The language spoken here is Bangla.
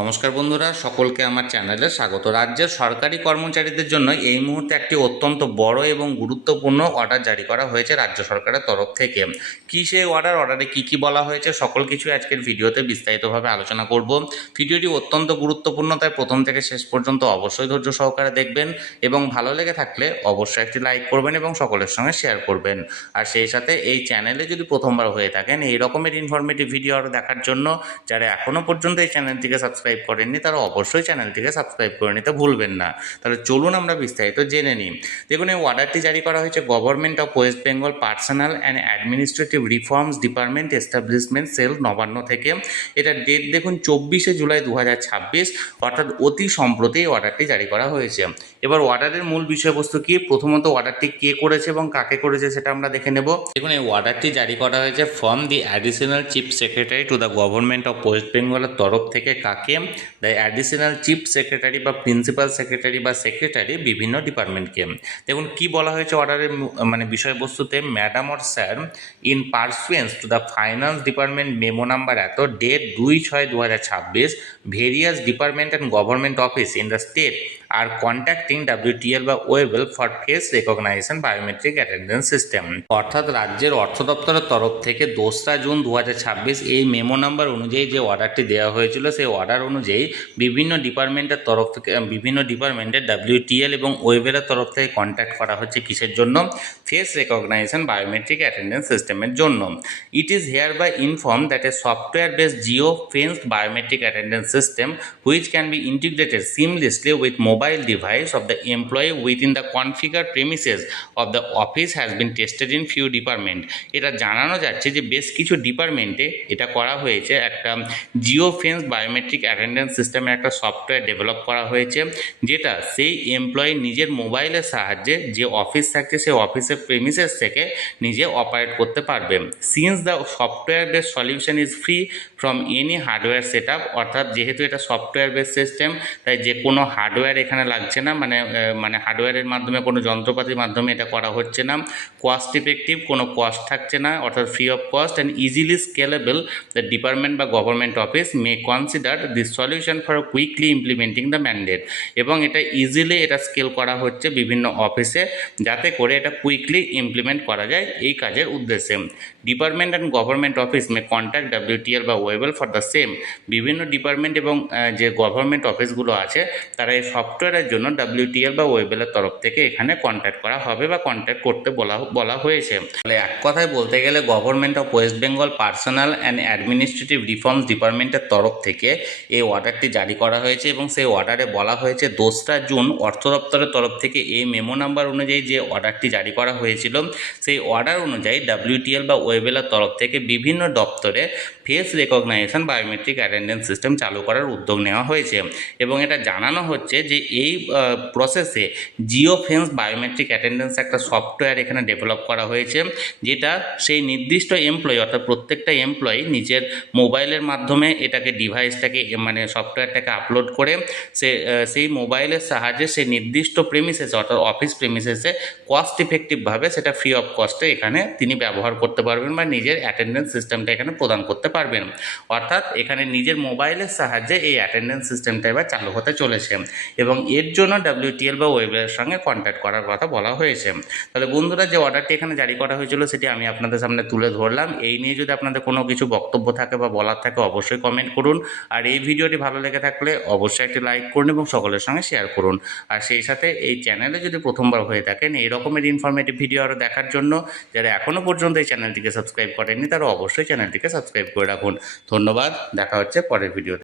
নমস্কার বন্ধুরা, সকলকে আমার চ্যানেলে স্বাগত। রাজ্যের সরকারি কর্মচারীদের জন্য এই মুহূর্তে একটি অত্যন্ত বড় এবং গুরুত্বপূর্ণ অর্ডার জারি করা হয়েছে রাজ্য সরকারের তরফ থেকে। কী সেই অর্ডারে কী বলা হয়েছে সকল কিছু আজকের ভিডিওতে বিস্তারিতভাবে আলোচনা করব। ভিডিওটি অত্যন্ত গুরুত্বপূর্ণ, তাই প্রথম থেকে শেষ পর্যন্ত অবশ্যই ধৈর্য সহকারে দেখবেন এবং ভালো লেগে থাকলে অবশ্যই একটি লাইক করবেন এবং সকলের সঙ্গে শেয়ার করবেন। আর সেই সাথে এই চ্যানেলে যদি প্রথমবার হয়ে থাকেন এই রকমের ইনফরমেটিভ ভিডিও আরও দেখার জন্য, যারা এখনও পর্যন্ত এই চ্যানেলটিকে সাবস্ক্রাইব করেননি তারা অবশ্যই চ্যানেলটিকে সাবস্ক্রাইব করে নিতে ভুলবেন না। তাহলে চলুন আমরা বিস্তারিত জেনে নিই। দেখুন, এই অর্ডারটি জারি করা হয়েছে government of West Bengal personnel and administrative reforms department establishment cell Nabanna থেকে। এটা ডেট দেখুন 24শে জুলাই 2026, অর্থাৎ অতি সম্প্রতি এই অর্ডারটি জারি করা হয়েছে। এবার অর্ডারের মূল বিষয়বস্তু কি, প্রথমত অর্ডারটি কে করেছে এবং কাকে করেছে সেটা আমরা দেখে নেব। দেখুন, এই অর্ডারটি জারি করা হয়েছে from the additional chief secretary to the government of West বেঙ্গলের তরফ থেকে। কাকে? দ্য অ্যাডিশনাল চিফ সেক্রেটারি বা প্রিন্সিপাল সেক্রেটারি বা সেক্রেটারি বিভিন্ন ডিপার্টমেন্টকে। দেখুন কি বলা হয়েছে অর্ডারের বিষয়বস্তুতে, madam or sir, in pursuance to the finance department memo number এত date 2/6/2026, various department and government office in the state are contacting WTL বা Webel for face recognition biometric attendance system. অর্থাৎ রাজ্যের অর্থ দপ্তরের তরফ থেকে 2রা জুন 2026 এই মেমো নাম্বার অনুযায়ী যে অর্ডারটি দেওয়া হয়েছিল, সেই অর্ডার অনুযায়ী বিভিন্ন ডিপার্টমেন্টের তরফ থেকে বিভিন্ন ডিপার্টমেন্টের WTL এবং ওয়েবেলের তরফ থেকে কন্ট্যাক্ট করা হচ্ছে কিসের জন্য? ফেস রেকগনাইজেশন বায়োমেট্রিক অ্যাটেন্ডেন্স সিস্টেমের জন্য। It is hereby inform that a software based geo fenced biometric attendance system which can be integrated seamlessly with mobile device of the employee within the configured premises of the office has been tested in few department। এটা জানানো যাচ্ছে যে বেশ কিছু ডিপার্টমেন্টে এটা করা হয়েছে। একটা জিও ফেন্স বায়োমেট্রিক অ্যাটেন্ডেন্স সিস্টেমের একটা সফটওয়্যার ডেভেলপ করা হয়েছে, যেটা সেই এমপ্লয়ি নিজের মোবাইলের সাহায্যে যে অফিস থাকছে সেই অফিসের প্রেমিসেস থেকে নিজে অপারেট করতে পারবে। Since the software base solution is free from any hardware set up, অর্থাৎ যেহেতু এটা সফটওয়্যার বেস সিস্টেম তাই যে কোনো হার্ডওয়্যার এখানে লাগছে না, মানে হার্ডওয়্যারের মাধ্যমে কোনো যন্ত্রপাতির মাধ্যমে এটা করা হচ্ছে না। কস্ট ইফেক্টিভ, কোনো কস্ট থাকছে না, অর্থাৎ free of cost and easily scalable. The department বা government office may consider this solution for quickly implementing the mandate. এবং এটা ইজিলি এটা স্কেল করা হচ্ছে বিভিন্ন অফিসে, যাতে করে এটা কুইকলি ইমপ্লিমেন্ট করা যায় এই কাজের উদ্দেশ্যে। Department and government office May contact WTL বা ওয়েবল ফর দ্য সেম। বিভিন্ন ডিপার্টমেন্ট এবং যে গভর্নমেন্ট অফিসগুলো আছে তারা এই সফটওয়্যারের জন্য WTL বা ওয়েবেলের তরফ থেকে এখানে কন্ট্যাক্ট করা হবে বা কন্ট্যাক্ট করতে বলা হয়েছে। তাহলে এক কথায় বলতে গেলে government of West Bengal personnel and administrative reforms ডিপার্টমেন্টের তরফ থেকে এই অর্ডারটি জারি করা হয়েছে এবং সেই অর্ডারে বলা হয়েছে 2রা জুন অর্থ দপ্তরের তরফ থেকে এই মেমো নাম্বার অনুযায়ী যে অর্ডারটি জারি করা হয়েছিল, সেই অর্ডার অনুযায়ী WTL বা ওয়েবেলের তরফ থেকে বিভিন্ন দপ্তরে face recognition biometric attendance system চালু করার উদ্যোগ নেওয়া হয়েছে। এবং এটা জানানো হচ্ছে যে এই প্রসেসে জিও ফেন্স বায়োমেট্রিক অ্যাটেন্ডেন্স একটা সফটওয়্যার এখানে ডেভেলপ করা হয়েছে, যেটা সেই নির্দিষ্ট এমপ্লয়ি অর্থাৎ প্রত্যেকটা এমপ্লয়ি নিজের মোবাইলের মাধ্যমে এটাকে ডিভাইসটাকে সফটওয়্যারটাকে আপলোড করে সেই মোবাইলের সাহায্যে সেই নির্দিষ্ট প্রেমিসেসে অর্থাৎ অফিস প্রেমিসেসে কস্ট ইফেক্টিভভাবে সেটা ফ্রি অফ কস্টে এখানে তিনি ব্যবহার করতে পারবেন বা নিজের অ্যাটেন্ডেন্স সিস্টেমটা এখানে প্রদান করতে পারবেন। অর্থাৎ এখানে নিজের মোবাইলের সাহায্যে এই অ্যাটেন্ডেন্স সিস্টেমটা এবার চালু হতে চলেছে এবং এর জন্য WTL বা ওয়েবেলের সঙ্গে কন্ট্যাক্ট করার কথা বলা হয়েছে। তাহলে বন্ধুরা, যে অর্ডারটি এখানে জারি করা হয়েছিল সেটি আমি আপনাদের সামনে তুলে ধরলাম। এই নিয়ে যদি আপনাদের কোনো কিছু বক্তব্য থাকে বা বলার থাকে অবশ্যই কমেন্ট করুন। আর এই ভিডিওটি ভালো লেগে থাকলে অবশ্যই একটি লাইক করুন এবং সকলের সঙ্গে শেয়ার করুন। আর সেই সাথে এই চ্যানেলে যদি প্রথমবার হয়ে থাকেন এই রকমের ইনফরমেটিভ ভিডিও আরও দেখার জন্য, যারা এখনও পর্যন্ত এই চ্যানেলটিকে সাবস্ক্রাইব করেননি তারা অবশ্যই চ্যানেলটিকে সাবস্ক্রাইব করে রাখুন। ধন্যবাদ, দেখা হচ্ছে পরের ভিডিওতে।